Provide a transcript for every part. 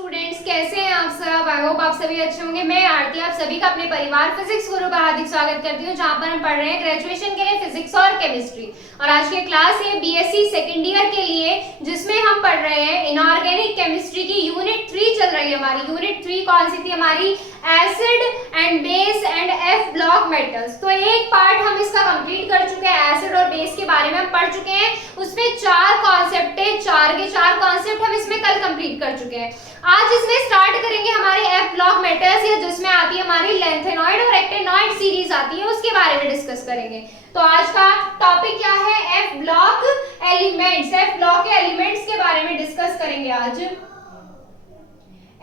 Students, कैसे हैं आप सब। आई होप आप सभी अच्छे होंगे। मैं आरती आप सभी का अपने परिवार फिजिक्स गुरु पर हार्दिक स्वागत करती हूँ, जहाँ पर हम पढ़ रहे हैं ग्रेजुएशन के लिए फिजिक्स और केमिस्ट्री। और आज की क्लास है बीएससी सेकेंड ईयर के लिए, जिसमें हम पढ़ रहे हैं इनऑर्गेनिक केमिस्ट्री की यूनिट 3 चल रही है हमारी। यूनिट 3 कौन सी थी हमारी? Acid and base and F block metals. तो एक पार्ट हम इसका कंप्लीट कर चुके हैं, एसिड और बेस के बारे में हम पढ़ चुके हैं। उसमें 4 कॉन्सेप्ट है, 4 के 4 कॉन्सेप्ट हम इसमें कल कंप्लीट कर चुके हैं। आज इसमें स्टार्ट करेंगे हमारे एफ ब्लॉक मेटल्स, या जिसमें आती है हमारी लेंथेनॉइड और एक्टेनॉइड सीरीज आती है, उसके बारे में डिस्कस करेंगे। तो आज का टॉपिक क्या है? F block elements. F block के एलिमेंट्स के बारे में डिस्कस करेंगे आज।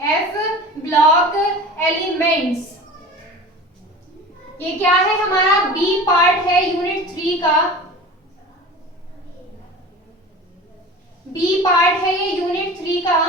एफ ब्लॉक एलिमेंट्स ये क्या है? हमारा बी पार्ट है यूनिट 3 का। बी पार्ट है ये यूनिट 3 का।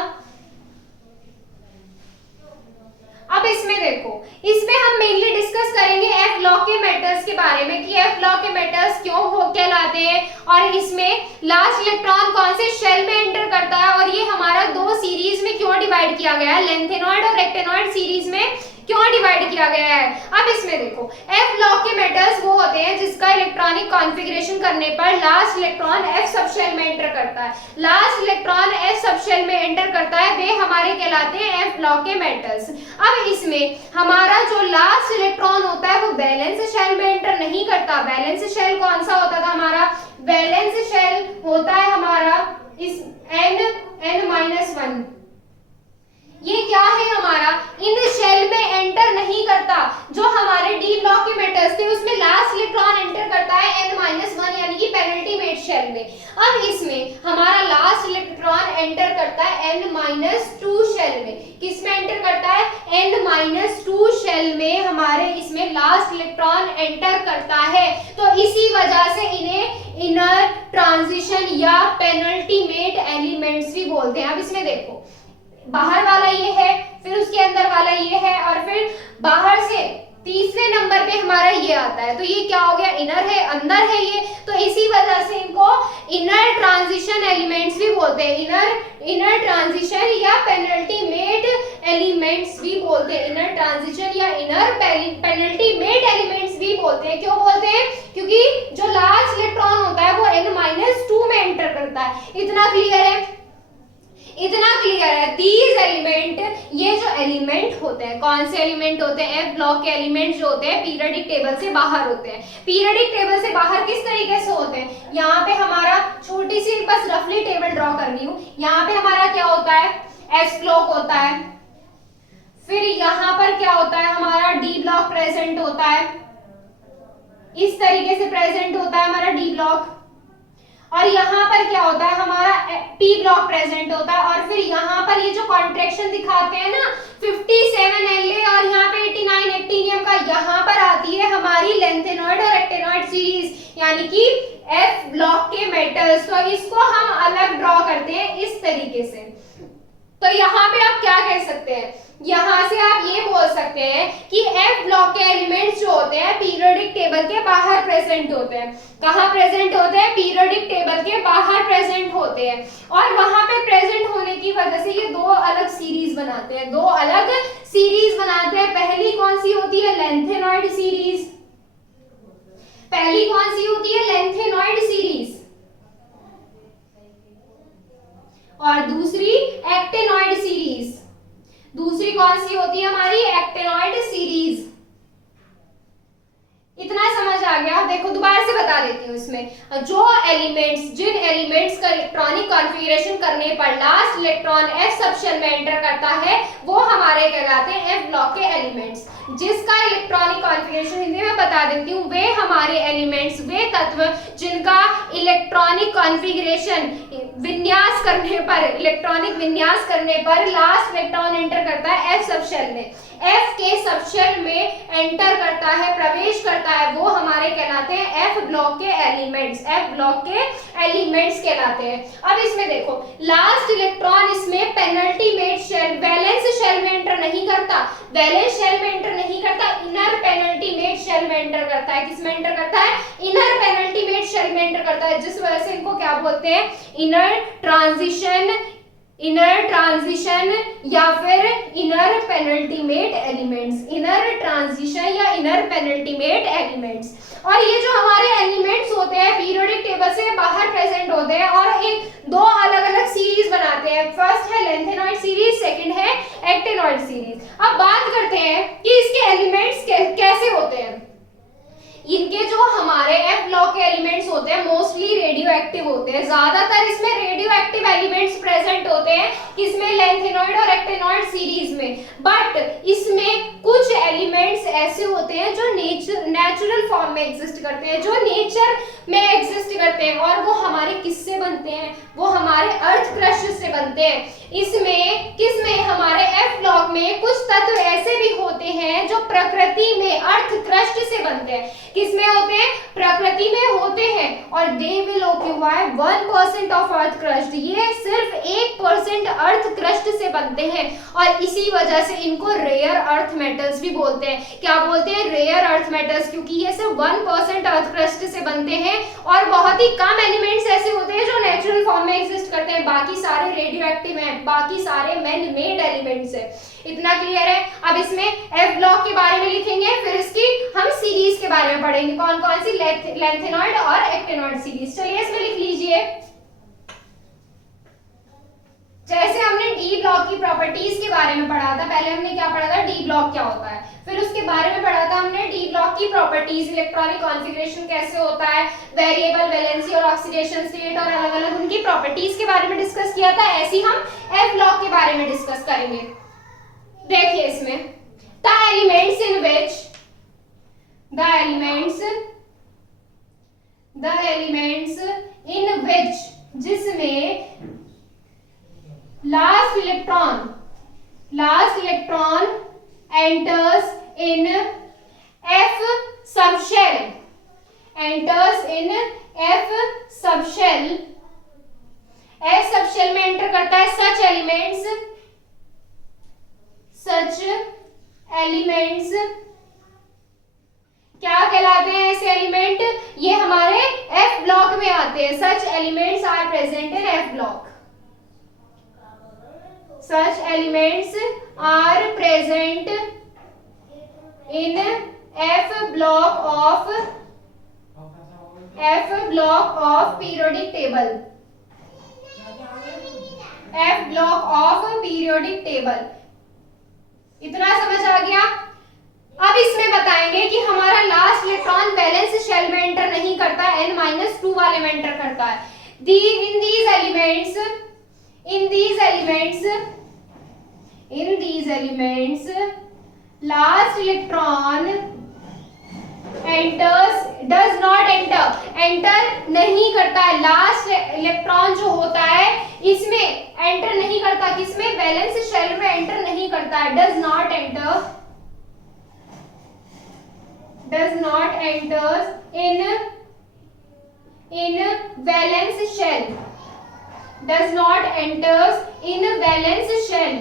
अब इसमें देखो, इसमें हम मेनली डिस्कस करेंगे एफ ब्लॉक के मेटल्स के बारे में कि एफ ब्लॉक के मेटल्स क्यों हो कहलाते हैं, और इसमें लास्ट इलेक्ट्रॉन कौन से शेल में एंटर करता है, और ये हमारा 2 सीरीज में क्यों डिवाइड किया गया है, लेंथेनॉइड और एक्टेनॉइड सीरीज में क्यों डिवाइड किया गया है। अब इसमें देखो, एफ ब्लॉक के मेटल्स वो होते हैं जिसका इलेक्ट्रॉनिक कॉन्फ़िगरेशन करने पर लास्ट इलेक्ट्रॉन एफ सबशेल में एंटर करता है। लास्ट इलेक्ट्रॉन एफ सबशेल में एंटर करता है, वे हमारे कहलाते हैं एफ ब्लॉक के मेटल्स। अब इसमें हमारा जो लास्ट इलेक्ट्रॉन होता है वो वैलेंस शेल में एंटर नहीं करता। वैलेंस शेल कौन सा होता था हमारा? वैलेंस शेल होता है हमारा इस n-1। ये क्या है हमारा? इन शेल में एंटर नहीं करता। जो हमारे डी ब्लॉक के मेटल्स थे उसमें लास्ट इलेक्ट्रॉन एंटर करता है n-1 यानी कि पेनल्टीमेट शेल में। अब इसमें हमारा लास्ट इलेक्ट्रॉन एंटर करता है n-2 शेल में। किस में एंटर करता है? n-2 शेल में हमारे इसमें लास्ट इलेक्ट्रॉन एंटर करता है। तो इसी वजह से इन्हें इनर ट्रांजिशन या पेनल्टीमेट एलिमेंट्स भी बोलते हैं। अब इसमें देखो, बाहर वाला ये है, फिर उसके अंदर वाला ये है, और फिर बाहर से तीसरे नंबर पे हमारा ये आता है। तो ये क्या हो गया? इनर है, अंदर है ये। तो इसी वजह से इनको इनर ट्रांजिशन एलिमेंट्स भी बोलते हैं। इनर ट्रांजिशन या पेनल्टीमेट एलिमेंट्स भी बोलते हैं। इनर ट्रांजिशन या इनर पेनल्टीमेट एलिमेंट्स भी बोलते हैं। क्यों बोलते हैं? क्योंकि जो लास्ट इलेक्ट्रॉन होता है वो n-2 में एंटर करता है। इतना क्लियर है? इतना क्लियर है। दीज एलिमेंट, ये जो एलिमेंट होते हैं, कौन से एलिमेंट होते हैं? एफ ब्लॉक के एलिमेंट जो होते हैं पीरियोडिक टेबल से बाहर होते हैं। पीरियोडिक टेबल से बाहर किस तरीके से होते हैं? यहाँ पे हमारा छोटी सी बस रफली टेबल ड्रॉ कर रही हूँ। यहाँ पे हमारा क्या होता है? एस ब्लॉक होता है। फिर यहाँ पर क्या होता है? हमारा डी ब्लॉक प्रेजेंट होता है। इस तरीके से प्रेजेंट होता है हमारा डी ब्लॉक। और यहाँ पर क्या होता है? हमारा पी ब्लॉक प्रेजेंट होता है। और फिर यहाँ पर ये जो कॉन्ट्रैक्शन दिखाते हैं ना 57 La और यहाँ पे 89 एक्टिनियम का, यहाँ पर आती है हमारी लेंथेनॉइड और एक्टेनॉइड सीरीज, यानी कि एफ ब्लॉक के मेटल्स। तो इसको हम अलग ड्रॉ करते हैं इस तरीके से। तो यहाँ पे आप क्या कह सकते हैं? यहाँ से आप ये बोल सकते हैं कि एफ ब्लॉक के एलिमेंट्स जो होते हैं पीरियोडिक टेबल के बाहर प्रेजेंट होते हैं। कहाँ प्रेजेंट होते हैं? पीरियोडिक टेबल के बाहर प्रेजेंट होते हैं। और वहां पे प्रेजेंट होने की वजह से ये 2 अलग सीरीज बनाते हैं। 2 अलग सीरीज बनाते हैं। पहली कौन सी होती है? Lanthanoid series. पहली कौन सी होती है? Lanthanoid series. और दूसरी एक्टेनॉइड सीरीज। दूसरी कौन सी होती है हमारी? Actinoid series. इतना समझ आ गया? देखो दोबारा से बता देती हूँ। इसमें जो एलिमेंट्स, जिन एलिमेंट्स का इलेक्ट्रॉनिक कॉन्फ़िगरेशन करने पर लास्ट इलेक्ट्रॉन एफ सबशेल में एंटर करता है वो हमारे कहलाते हैं एफ ब्लॉक के एलिमेंट्स। जिसका इलेक्ट्रॉनिक कॉन्फ़िगरेशन हिंदी में बता देती हूँ, वे हमारे एलिमेंट्स, वे तत्व जिनका इलेक्ट्रॉनिक कॉन्फ़िगरेशन विन्यास करने पर, इलेक्ट्रॉनिक विन्यास करने पर लास्ट इलेक्ट्रॉन एंटर करता है एफ सबशेल में, एफ के सबशेल में एंटर करता है, प्रवेश करता है, वो हमारे कहलाते हैं एफ ब्लॉक के एलिमेंट्स। एफ ब्लॉक के एलिमेंट्स कहलाते हैं। अब इसमें देखो, लास्ट इलेक्ट्रॉन इसमें पेनल्टीमेट शेल, वैलेंस शेल में एंटर नहीं करता। वैलेंस शेल में एंटर नहीं करता, इनर पेनल्टीमेट शेल में एंटर करता है। किस में एंटर करता है? इनर पेनल्टीमेट शेल में एंटर करता है, जिस वजह से इनको क्या बोलते हैं? इनर ट्रांजिशन इनर ट्रांजिशन या फिर inner penultimate elements, inner transition या इनर पेनल्टीमेट एलिमेंट्स। और ये जो हमारे एलिमेंट्स होते हैं पीरियोडिक टेबल से बाहर प्रेजेंट होते हैं और एक दो अलग अलग सीरीज बनाते हैं। फर्स्ट है लेंथेनॉइड सीरीज, सेकंड है एक्टिनॉइड सीरीज। अब बात करते हैं कि इसके एलिमेंट्स कैसे होते हैं। इनके जो हमारे एफ ब्लॉक के एलिमेंट्स होते हैं मोस्टली रेडियो एक्टिव होते हैं, ज्यादातर इसमें रेडियो एक्टिव एलिमेंट्स प्रेजेंट होते हैं किसमें, लेंथेनॉइड और एक्टिनॉइड सीरीज में। बट इसमें कुछ एलिमेंट्स ऐसे होते हैं जो नेचुरल फॉर्म में एग्जिस्ट करते हैं, जो नेचर में एग्जिस्ट करते हैं, और वो हमारे किससे बनते हैं, वो हमारे अर्थ क्रस्ट से बनते हैं। इसमें किसमें, हमारे एफ ब्लॉक में कुछ तत्व ऐसे भी होते हैं जो प्रकृति में अर्थ क्रस्ट से बनते हैं। किसमें होते हैं, प्रकृति में होते हैं, और दे will occupy 1% of earth crust, ये सिर्फ 1% अर्थ क्रस्ट से बनते हैं, और इसी वजह से इनको रेयर अर्थ मेटल्स भी बोलते हैं। क्या बोलते हैं, रेयर अर्थ मेटल्स, क्योंकि ये सिर्फ 1% अर्थ क्रस्ट से बनते हैं और बहुत ही कम एलिमेंट्स ऐसे होते हैं जो नेचुरल फॉर्म में एग्जिस्ट करते हैं, बाकी सारे रेडियो एक्टिव हैं, बाकी सारे मैन मेड एलिमेंट्स हैं। इतना क्लियर है। अब इसमें एफ ब्लॉक के बारे में लिखेंगे, फिर इसकी हम सीरीज के बारे में पढ़ेंगे, कौन कौन सी, लेंथेनॉइड और एक्टिनॉइड सीरीज। चलिए इसमें लिख लीजिए। जैसे हमने डी ब्लॉक की प्रॉपर्टीज के बारे में पढ़ा था, पहले हमने क्या पढ़ा था, डी ब्लॉक क्या होता है, फिर उसके बारे में पढ़ा था हमने डी ब्लॉक की प्रॉपर्टीज, इलेक्ट्रॉनिक कॉन्फ़िगरेशन कैसे होता है, वेरिएबल वैलेंसी और ऑक्सीडेशन स्टेट और अलग अलग उनकी प्रॉपर्टीज के बारे में डिस्कस किया था। ऐसे ही हम एफ ब्लॉक के बारे में डिस्कस करेंगे। देखिए इसमें द एलिमेंट्स इन विच जिसमें last electron enters in F subshell, F subshell में एंटर करता है। सच एलिमेंट्स क्या कहलाते हैं, ऐसे एलिमेंट, ये हमारे एफ ब्लॉक में आते हैं। Such elements are present in F block, such elements are present in F block of periodic table, F block of periodic table। इतना समझ आ गया। अब इसमें बताएंगे कि हमारा लास्ट इलेक्ट्रॉन बैलेंस शेल में एंटर नहीं करता, n-2 वाले में एंटर करता है। In these elements last electron does not enter नहीं करता है। लास्ट इलेक्ट्रॉन जो होता है इसमें एंटर नहीं करता, किसमें, वैलेंस शेल में एंटर नहीं करता है। does not enter in valence shell,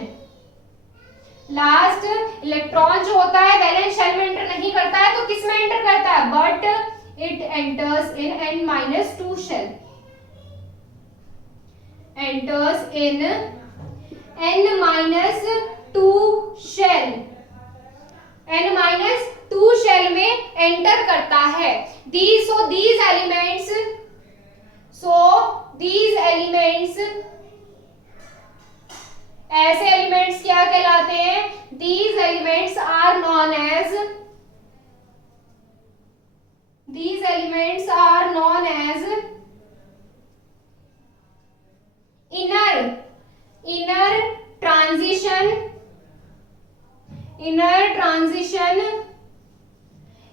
last electron जो होता है वैलेंस शेल में एंटर नहीं करता है, तो किस में एंटर करता है, but it enters in n-2 shell, n-2 shell में एंटर करता है। these elements ऐसे एलिमेंट्स क्या कहलाते हैं, these elements are known as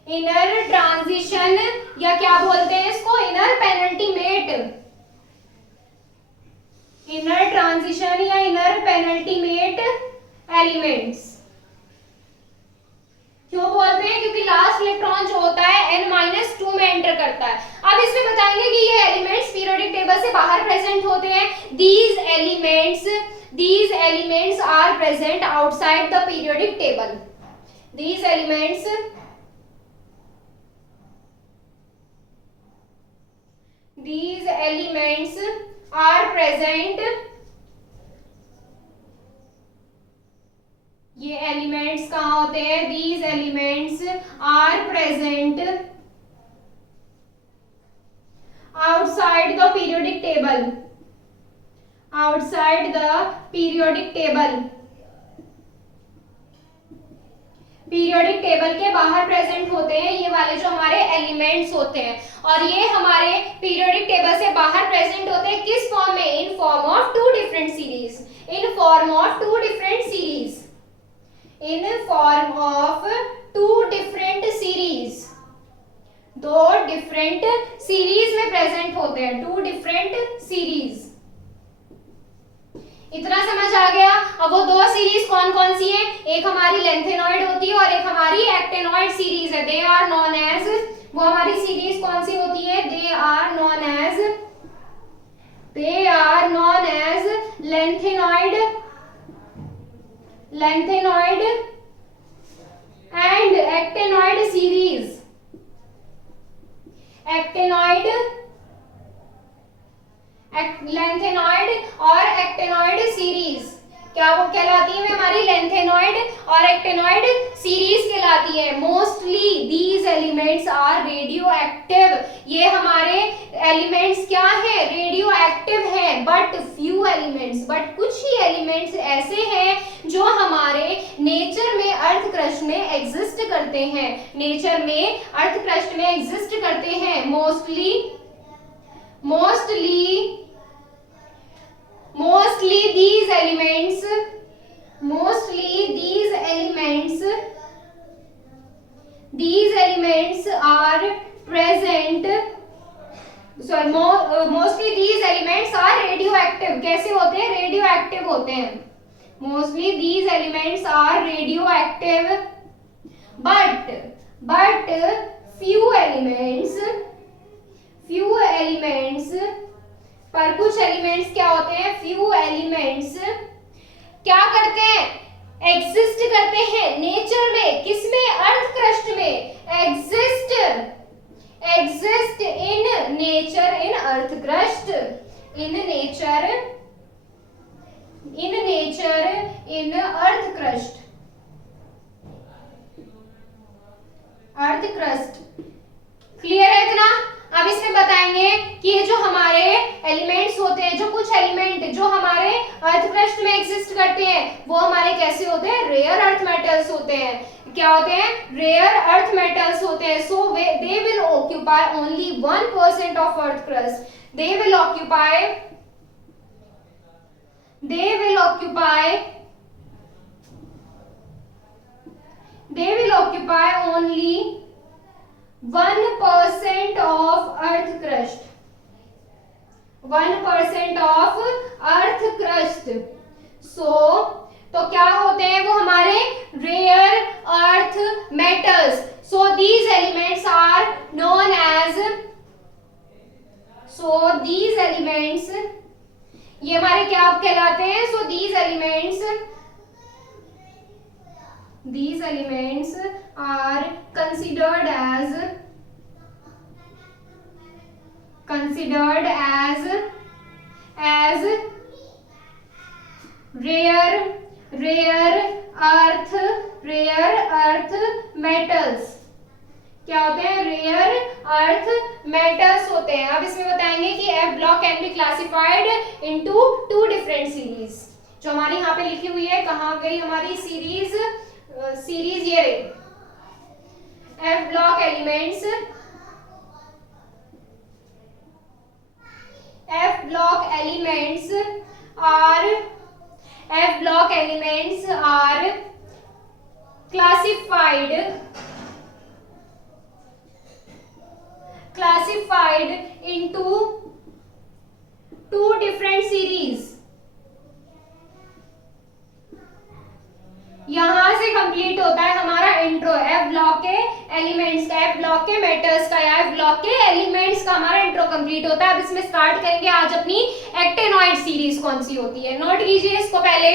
inner transition या क्या बोलते हैं इसको, इनर पेनल्टीमेट, इनर ट्रांजिशन या इनर पेनल्टीमेट एलिमेंट्स। क्यों बोलते हैं, क्योंकि लास्ट इलेक्ट्रॉन जो होता है n-2 में एंटर करता है। अब इसमें बताएंगे कि ये एलिमेंट्स पीरियोडिक टेबल से बाहर प्रेजेंट होते हैं। these elements are present outside the periodic table, these elements are present elements कहाँ होते हैं? These elements are present outside the periodic table, outside the periodic table, periodic table के बाहर present होते हैं ये वाले जो हमारे एलिमेंट्स होते हैं, और ये हमारे पीरियोडिक टेबल से बाहर प्रेजेंट होते हैं किस फॉर्म में? In form of two different series, in form of two different series, in form of two different series, दो डिफरेंट सीरीज में प्रेजेंट होते हैं, टू डिफरेंट सीरीज। इतना समझ आ गया? अब वो दो सीरीज कौन कौन सी है? एक हमारी लेंथेनॉइड होती है और एक हमारी एक्टेनॉइड सीरीज है। दे आर नोन एज, वो हमारी सीरीज कौन सी होती है? They are known as lanthanoid, lanthanoid and actinoid series, actinoid, lanthanoid और एक्टेनॉइड सीरीज क्या वो कहलाती है? हमारी लेंथेनॉइड और एक्टेनॉइड सीरीज कहलाती है। Mostly these elements are radioactive, ये हमारे एलिमेंट्स क्या है? रेडियो एक्टिव है। बट फ्यू एलिमेंट्स, बट कुछ ही एलिमेंट्स ऐसे हैं जो हमारे नेचर में अर्थ क्रस्ट में एग्जिस्ट करते हैं, नेचर में अर्थ क्रस्ट में एग्जिस्ट करते हैं। Mostly these elements are present, sorry, mostly these elements are radioactive। कैसे होते हैं? रेडियोएक्टिव होते हैं। Mostly these elements are radioactive, but few elements, पर कुछ एलिमेंट्स क्या होते हैं? फ्यू एलिमेंट्स क्या करते हैं? एग्जिस्ट करते हैं नेचर में, किसमें? अर्थ क्रस्ट में। Exist in nature, in earth crust, in nature in earth crust, earth crust. Clear है इतना? अब इसमें बताएंगे कि ये जो हमारे एलिमेंट्स होते हैं, जो कुछ एलिमेंट जो हमारे अर्थ क्रस्ट में एग्जिस्ट करते हैं, वो हमारे कैसे होते हैं? रेयर अर्थ मेटल्स होते हैं। क्या होते हैं? रेयर अर्थ मेटल्स होते हैं। So they will occupy only 1% of earth crust. They will occupy only 1% of earth crust, 1% of earth crust। तो क्या होते हैं? वो हमारे rare earth metals. So these elements are known as, ये हमारे क्या कहलाते हैं? सो these elements are considered as rare earth metals। क्या होते हैं? रेयर अर्थ मेटल्स होते हैं। अब इसमें बताएंगे कि F block can be classified into two different series. जो हमारी यहाँ पे लिखी हुई है, कहाँ गई हमारी सीरीज? ये रही। F block elements are classified into two different series। यहां से कंप्लीट होता है हमारा इंट्रो एफ ब्लॉक के एलिमेंट्स का, एफ ब्लॉक के मेटल्स का या एफ ब्लॉक के एलिमेंट्स का हमारा इंट्रो कंप्लीट होता है। अब इसमें स्टार्ट करेंगे आज अपनी एक्टेनॉइड सीरीज कौन सी होती है। नोट कीजिए इसको पहले।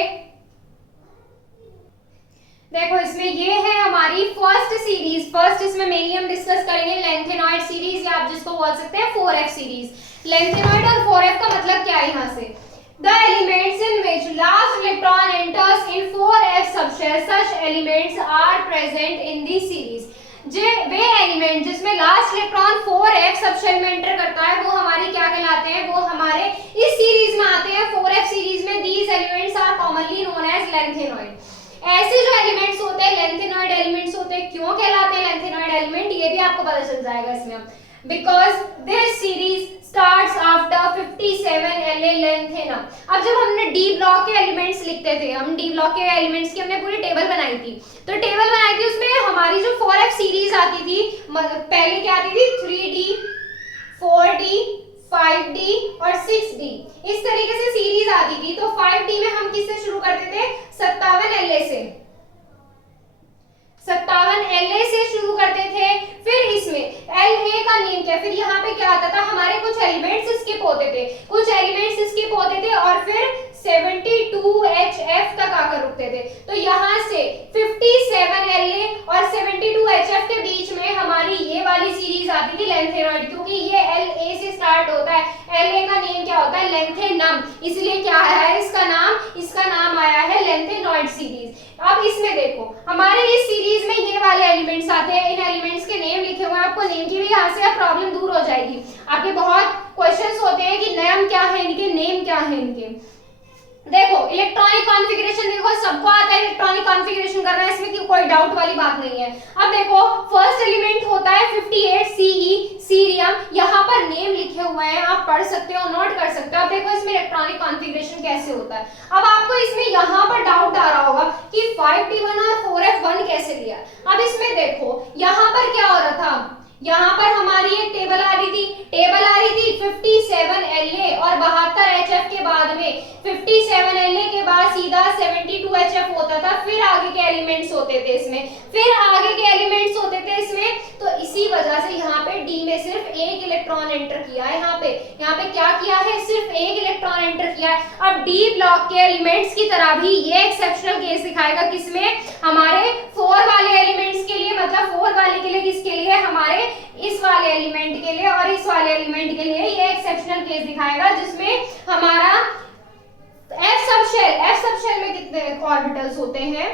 देखो इसमें ये है हमारी फर्स्ट सीरीज। फर्स्ट इसमें मेनली हम डिस्कस करेंगे लेंथेनॉइड सीरीज, या आप जिसको बोल सकते हैं 4f सीरीज। लेंथेनॉइड और 4f का मतलब क्या है? यहाँ से the elements in which last electron enters in 4f subshell such elements are present in the series. वे एलिमेंट जिसमें लास्ट इलेक्ट्रॉन 4f सबशेल में एंटर करता है वो हमारे क्या कहलाते हैं, वो हमारे इस सीरीज में आते हैं 4f सीरीज में। These elements are commonly known as lanthanoid. ऐसे जो एलिमेंट्स होते हैं लेंथेनॉइड एलिमेंट्स होते हैं। क्यों कहलाते हैं लेंथेनॉइड एलिमेंट, ये भी आपको पता चल जाएगा इसमें। Because this series starts after 57 La lanthanum. अब जब हमने डी ब्लॉक के एलिमेंट्स लिखते थे, हम डी ब्लॉक के एलिमेंट्स की हमने पूरी टेबल बनाई थी, तो टेबल बनाई थी उसमें हमारी जो 4f सीरीज आती थी, पहले क्या आती थी 3d 4d 5d और 6d, इस तरीके से सीरीज आती थी। तो 5d में हम किससे शुरू करते थे, 57 La से, 57 La से शुरू करते थे। फिर इसमें La का नेम क्या, फिर यहाँ पे क्या आता था, हमारे कुछ एलिमेंट्स स्किप होते थे, कुछ एलिमेंट्स स्किप होते थे और फिर 72HF तक आकर रुकते थे। तो यहाँ से 57 La और 72HF के बीच में हमारी ये वाली सीरीज आती थी लेंथेनॉइड, क्योंकि ये La से स्टार्ट होता है। La का नेम क्या होता है, लेंथेनम, इसलिए क्या है इसका नाम आया है लेंथेनॉइड सीरीज। अब इसमें देखो हमारे इस सीरीज में ये वाले एलिमेंट्स आते हैं, इन एलिमेंट्स के नेम लिखे हुए हैं, आपको नेम की भी यहाँ से प्रॉब्लम दूर हो जाएगी। आपके बहुत क्वेश्चंस होते हैं कि नाम क्या है इनके, नेम क्या है इनके। देखो इलेक्ट्रॉनिक कॉन्फ़िगरेशन, देखो सबको आता है इलेक्ट्रॉनिक कॉन्फ़िगरेशन करना, इसमें की कोई डाउट वाली बात नहीं है। अब देखो फर्स्ट एलिमेंट होता है 58 Ce सीरियम, यहाँ पर नेम लिखे हुए हैं, आप पढ़ सकते हो, नोट कर सकते हो। अब देखो इसमें इलेक्ट्रॉनिक कॉन्फ़िगरेशन कैसे होता है। अब आपको इसमें यहाँ पर डाउट आ रहा होगा कि 5d1 और 4f1 कैसे लिया। अब इसमें देखो यहाँ पर क्या हो रहा था, यहाँ पर हमारी एक टेबल आ रही थी 57 La और 72 HF के बाद में 57 La के बाद सीधा 72 HF होता था, फिर आगे के एलिमेंट्स होते थे इसमें, तो इसी वजह से यहाँ पे D में सिर्फ एक इलेक्ट्रॉन एंटर किया है। यहाँ पे क्या किया है, सिर्फ एक इलेक्ट्रॉन एंटर किया है। अब D ब्लॉक के एलिमेंट्स की तरह भी ये एक्सेप्शनल केस दिखाएगा, किसमें, हमारे 4 वाले एलिमेंट्स के लिए, मतलब 4 वाले के लिए, किसके लिए, हमारे इस वाले एलिमेंट के लिए और इस वाले एलिमेंट के लिए ये एक्सेप्शनल केस दिखाएगा, जिसमें हमारा F सबशेल में कितने ऑर्बिटल्स होते हैं,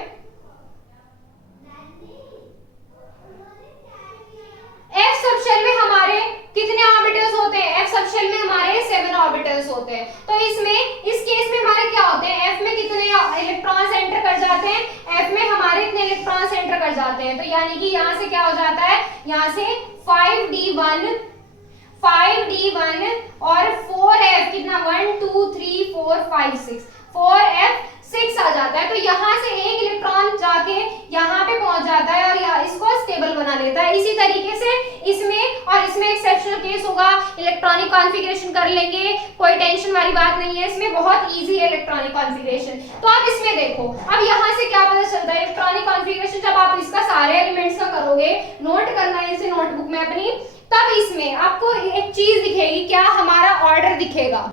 F सबशेल में हमारे कितने ऑर्बिटल्स होते हैं, F सबशेल में हमारे 7 ऑर्बिटल्स होते हैं। तो इसमें इस केस में हमारे क्या होते हैं, F में कितने इलेक्ट्रॉन्स एंटर कर जाते हैं, F में हमारे इतने इलेक्ट्रॉन्स एंटर कर जाते हैं। तो यानी कि यहाँ से क्या हो जाता है, यहाँ से 5d1 और 4f कितना 1 2 3 4 5 6 4f 6 आ जाता है। तो यहाँ से एक इलेक्ट्रॉन जाके यहाँ पे पहुंच जाता है और यहाँ इसको स्टेबल बना लेता है। इसी तरीके से इसमें एक्सेप्शनल केस होगा, इलेक्ट्रॉनिक कॉन्फ़िगरेशन कर लेंगे, कोई टेंशन वाली बात नहीं है, इसमें बहुत इजी है इलेक्ट्रॉनिक कॉन्फ़िगरेशन। तो आप इसमें देखो, अब यहाँ से क्या पता चलता है, इलेक्ट्रॉनिक कॉन्फ़िगरेशन जब आप इसका सारे एलिमेंट्स का करोगे, नोट करना है इसे नोटबुक में अपनी, तब इसमें आपको एक चीज दिखेगी, क्या, हमारा ऑर्डर दिखेगा।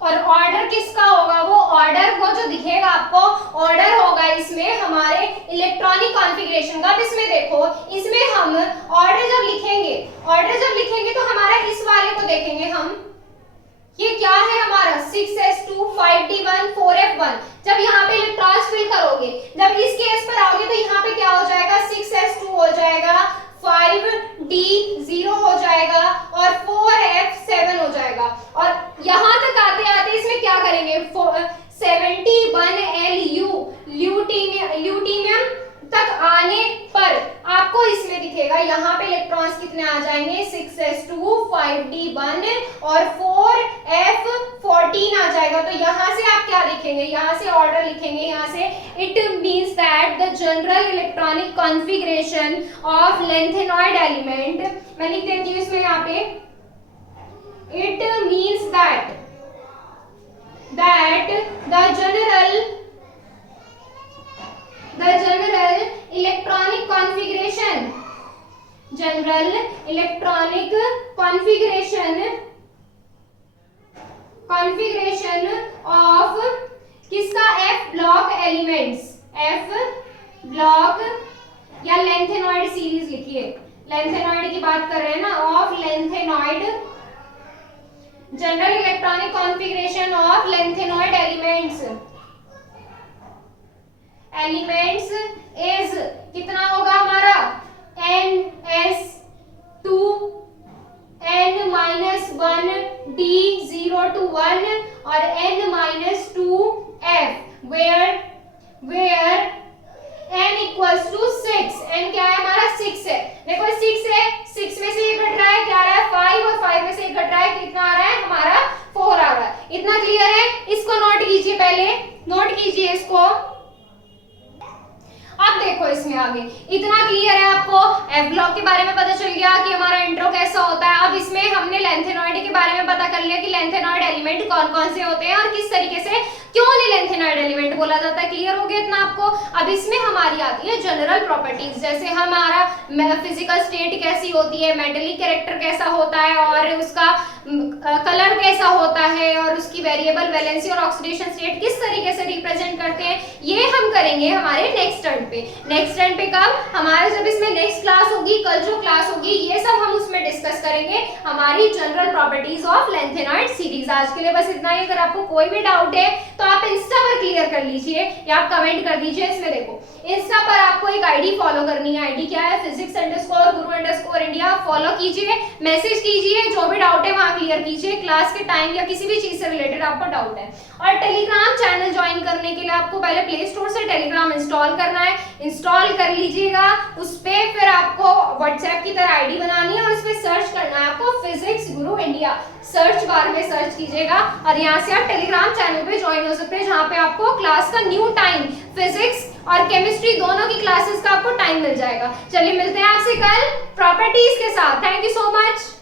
और ऑर्डर किसका होगा, वो जो दिखेगा आपको ऑर्डर होगा इसमें हमारे इलेक्ट्रॉनिक कॉन्फ़िगरेशन का। अब इसमें देखो, इसमें हम ऑर्डर जब लिखेंगे तो हमारा इस वाले को देखेंगे हम, ये क्या है हमारा 6s2 5d1 4f1। जब यहाँ पे इलेक्ट्रॉन्स फिल करोगे, जब इस केस पर आओगे तो यहाँ पे क्या हो जाएगा, 6s2 हो जाएगा, 5d0 हो जाएगा और 4f7 हो जाएगा। और यहाँ तक आते आते इसमें क्या करेंगे, 71Lu ल्यूटीनियम तक आने पर आपको इसमें दिखेगा, यहाँ पे इलेक्ट्रॉन्स कितने आ जाएंगे, 6s2 5d1 और 4f14 आ जाएगा। तो यहाँ से आप क्या लिखेंगे, यहाँ से ऑर्डर लिखेंगे, यहाँ से it means that the general electronic configuration of lanthanoid element, मैं लिख देती हूँ इसमें यहाँ पे, it means that the general electronic configuration of किसका, F block elements, F block या लेंथेनॉइड सीरीज लिखिए, लेंथेनॉइड की बात कर रहे हैं ना, of lanthanoid, general electronic configuration of lanthanoid elements elements is कितना होगा हमारा ns2 n-1 d0 to 1 और n-2f where n equals to 6। n क्या है हमारा 6 है। देखो 6 है, 6 में से 1 घट रहा है, क्या आ रहा है 5 और 5 में से 1 घट रहा है, कितना आ रहा है हमारा 4 आ रहा है। इतना क्लियर है? इसको नोट कीजिए, पहले नोट कीजिए इसको। अब देखो इसमें आगे इतना क्लियर है आपको, एफ ब्लॉक के बारे में पता चल गया कि हमारा इंट्रो कैसा होता है। अब इसमें हमने लेंथेनॉइड के बारे में पता कर लिया कि लेंथेनॉइड एलिमेंट कौन कौन से होते हैं और किस तरीके से क्यों उन्हें लेंथेनॉइड एलिमेंट बोला जाता है। क्लियर हो गया इतना आपको? अब इसमें हमारी आती है जनरल प्रॉपर्टीज, जैसे हमारा फिजिकल स्टेट कैसी होती है, मेटेलिक कैरेक्टर कैसा होता है और उसका कलर कैसा होता है और उसकी वेरिएबल वैलेंसी और ऑक्सीडेशन स्टेट किस तरीके से रिप्रेजेंट करते हैं, ये हम करेंगे हमारे नेक्स्ट टर्न पे। नेक्स्ट टर्न पे कब? हमारे जब इसमें नेक्स्ट क्लास होगी, कल जो क्लास होगी, ये सब हम उसमें डिस्कस करेंगे हमारी general properties of lanthanoid series. आज के लिए बस इतना ही। अगर आपको कोई भी डाउट है तो आप इंस्टा पर क्लियर कर लीजिए या आप कमेंट कर दीजिए। इसमें देखो इंस्टा पर आपको एक आईडी फॉलो करनी है। आईडी क्या है? physics_guru_india। फॉलो कीजिए, मैसेज कीजिए, जो भी डाउट है वहां क्लियर कीजिए, क्लास के टाइम या किसी भी चीज से रिलेटेड आपको डाउट है। और टेलीग्राम चैनल ज्वाइन करने के लिए आपको पहले प्ले स्टोर से टेलीग्राम इंस्टॉल करना है। इंस्टॉल कर लीजिएगा, उस पे फिर आपको व्हाट्सएप की तरह आईडी बनानी है और उस पे सर्च करना है आपको फिजिक्स गुरु इंडिया। सर्च बार में सर्च कीजिएगा और यहाँ से आप टेलीग्राम चैनल पे ज्वाइन हो सकते हैं, जहाँ पे आपको क्लास का न्यू टाइम, फिजिक्स और केमिस्ट्री दोनों की क्लासेस का आपको टाइम मिल जाएगा। चलिए मिलते हैं आपसे कल प्रॉपर्टीज के साथ। Thank you so much.